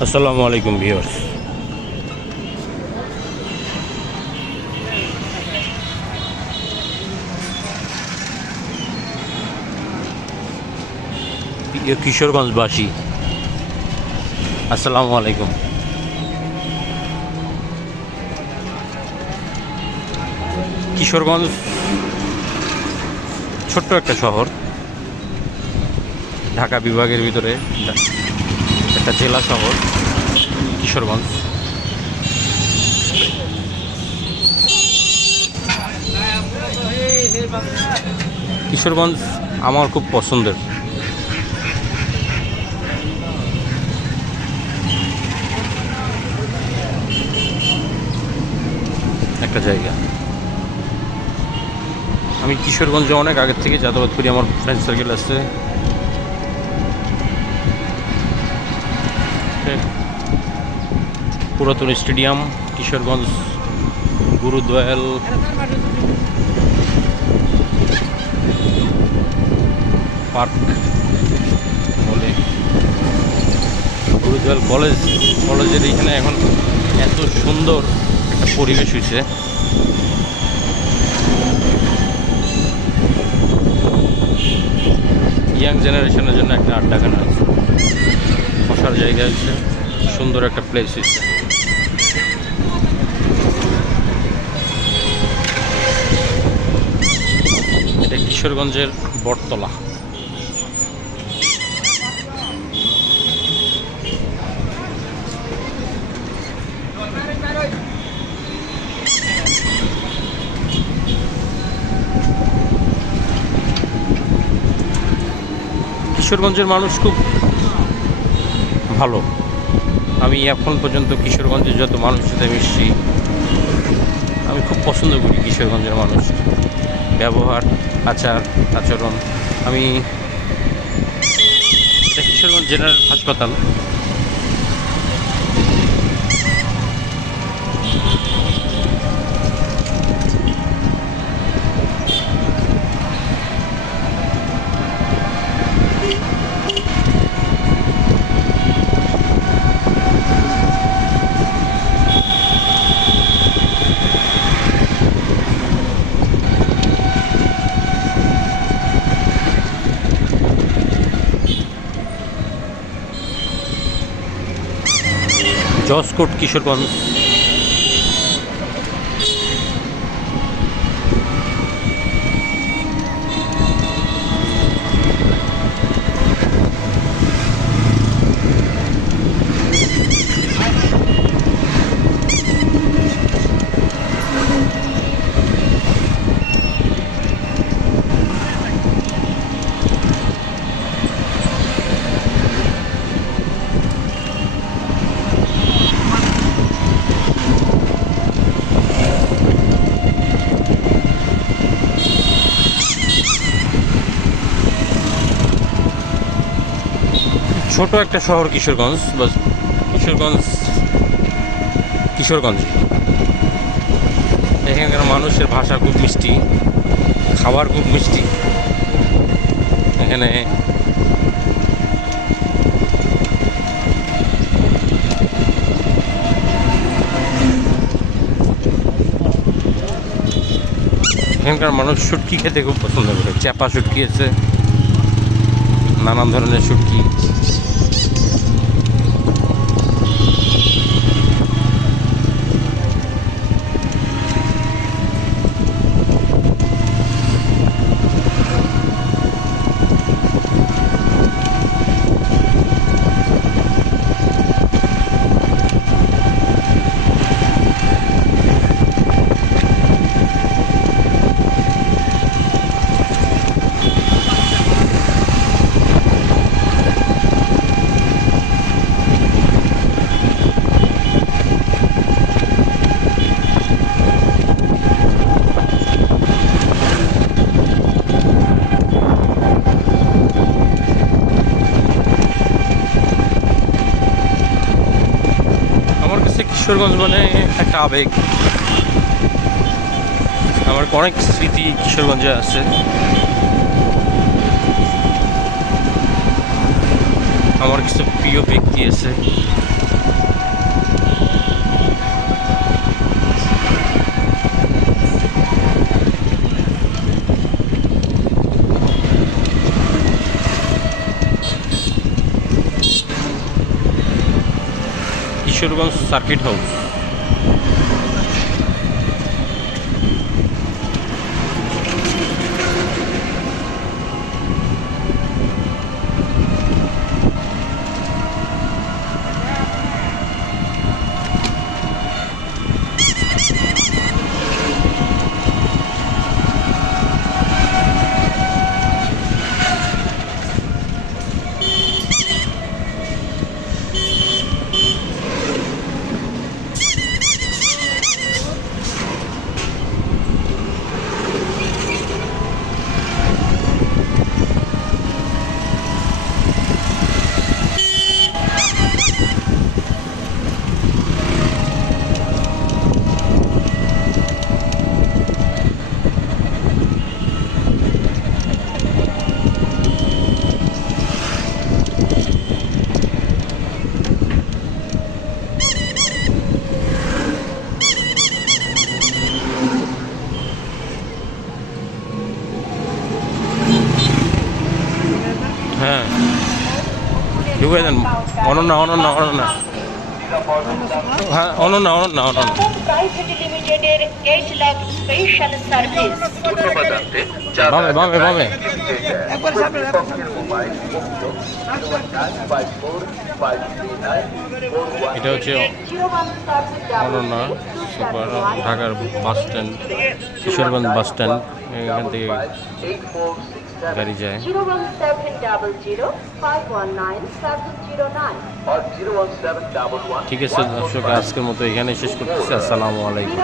আসসালামু আলাইকুম ভিউয়ার্স। প্রিয় কিশোরগঞ্জবাসী, আসসালামু আলাইকুম। কিশোরগঞ্জ ছোট্ট একটা শহর, ঢাকা বিভাগের ভিতরে একটা জেলা শহর কিশোরগঞ্জ। কিশোরগঞ্জ আমার খুব পছন্দের। একটা জায়গা। আমি কিশোরগঞ্জে অনেক আগের থেকে যাতায়াত করি, আমার ফ্রেন্ড সার্কেল আছে। পুরাতন স্টেডিয়াম কিশোরগঞ্জ, গুরুদয়াল, পার্ক বলে, গুরুদয়াল কলেজের এখানে এখন এত সুন্দর একটা পরিবেশ হয়েছে। ইয়াং জেনারেশনের জন্য একটা আড্ডাখানা আছে, বসার জায়গা হচ্ছে, সুন্দর একটা প্লেস হচ্ছে। এটা কিশোরগঞ্জের বটতলা। কিশোরগঞ্জের মানুষ খুব ভালো। আমি এখন পর্যন্ত কিশোরগঞ্জের যত মানুষের সাথে মিশছি, আমি খুব পছন্দ করি কিশোরগঞ্জের মানুষ, ব্যবহার, আচরণ। আমি এটা কিশোরগঞ্জ জেনারেল হাসপাতাল। জসকোট কিশোরগঞ্জ। ছোট একটা শহর কিশোরগঞ্জ, বাস কিশোরগঞ্জ। এখানকার মানুষের ভাষা খুব মিষ্টি, খাবার খুব মিষ্টি। এখানকার মানুষ শুটকি খেতে খুব পছন্দ করে। চ্যাপা শুটকি আছে, নানান ধরনের শুটকি। কিশোরগঞ্জ মানে একটা আবেগ। আমার অনেক স্মৃতি কিশোরগঞ্জে আছে। আমার কিছু প্রিয় ব্যক্তি আছে। Kishoreganj circuit house. হ্যাঁ, ঢুকে দেন। অনন্যা অনন্যা অনন্যা, হ্যাঁ অনন্যা অনন্যা অনন্যা। বামে বামে বামে। এটা হচ্ছে অনন্যা সুপার ঢাকার bus stand, Kishoreganj bus stand. এখান থেকে গাড়ি যায়। ঠিক আছে দর্শক, আজকের মতো এখানে শেষ করতেছি। আসসালামু আলাইকুম।